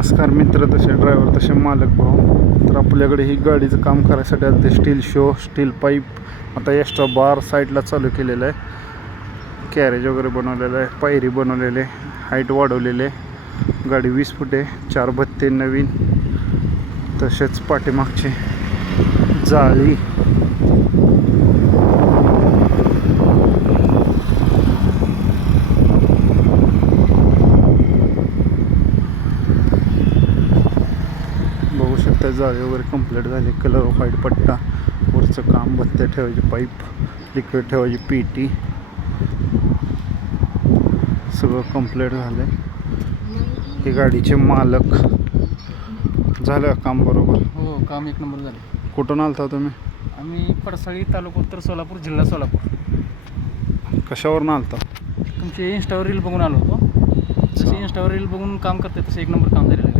नमस्कार मित्र, तसे ड्रायव्हर तसे मालक भाऊ. तर आपल्याकडे ही गाडीचं काम करायसाठी आलं ते स्टील शो, स्टील पाईप, आता एक्स्ट्रा बार साईडला चालू केलेलं आहे. कॅरेज वगैरे बनवलेलं आहे, पायरी बनवलेले, हाईट वाढवलेले. गाडी 20 फूट आहे, 4 भत्ते नवीन, तसेच पाठीमागची जाळी. बघू शकता जाळी वगैरे कंप्लीट झाली. कलर व्हाईट पट्टा, वरचं काम, भत्ते ठेवायचे पाईप, लिक्विड ठेवायची पेटी, सगळं कंप्लीट झालं आहे. हे गाडीचे मालक. झालं काम बरोबर? हो, काम एक नंबर झाले. कुठून आलता तुम्ही? आम्ही पडसाळी, तालुका उत्तर सोलापूर, जिल्हा सोलापूर. कशावरून आलता? तुमचे इंस्टावर रील बघून आलो होतो. जसे इंस्टावर रील बघून काम करते तसे एक नंबर काम झालेलं आहे.